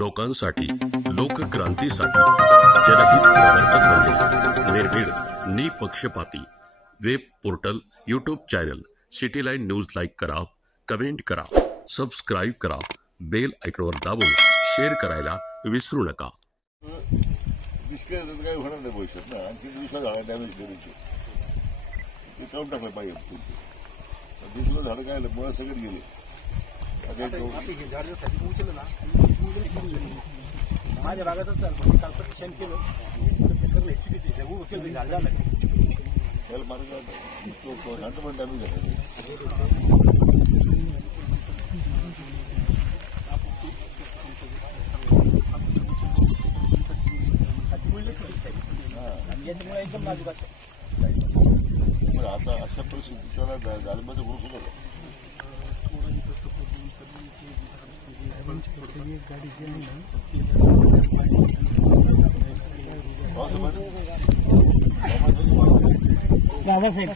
लोकांसाठी, लोकक्रांतीसाठी जनहित प्रवर्तक म्हणजे निर्भीड, निपक्षपाती web portal, YouTube channel city line news like करा, कमेंट करा, सबस्क्राईब करा, बेल आयकॉनवर दाबून शेअर करायला विसरू नका. काय होणार नाही भविष्यात ना. आणखी दुसरं झाड डॅमेज करायचे ते काढून टाकलं पाहिजे. दुसरं झाड काय मुळे सगळे गेले. माझ्या भागातच काल शेण केलं त्याला मार्ग झाड पण डॅमेज झाला. याच्यामुळे एकदम नाजूक असतं. आता अशा परिस्थितीला गाडीमध्ये ग्रुप होतो. बाबासाहेब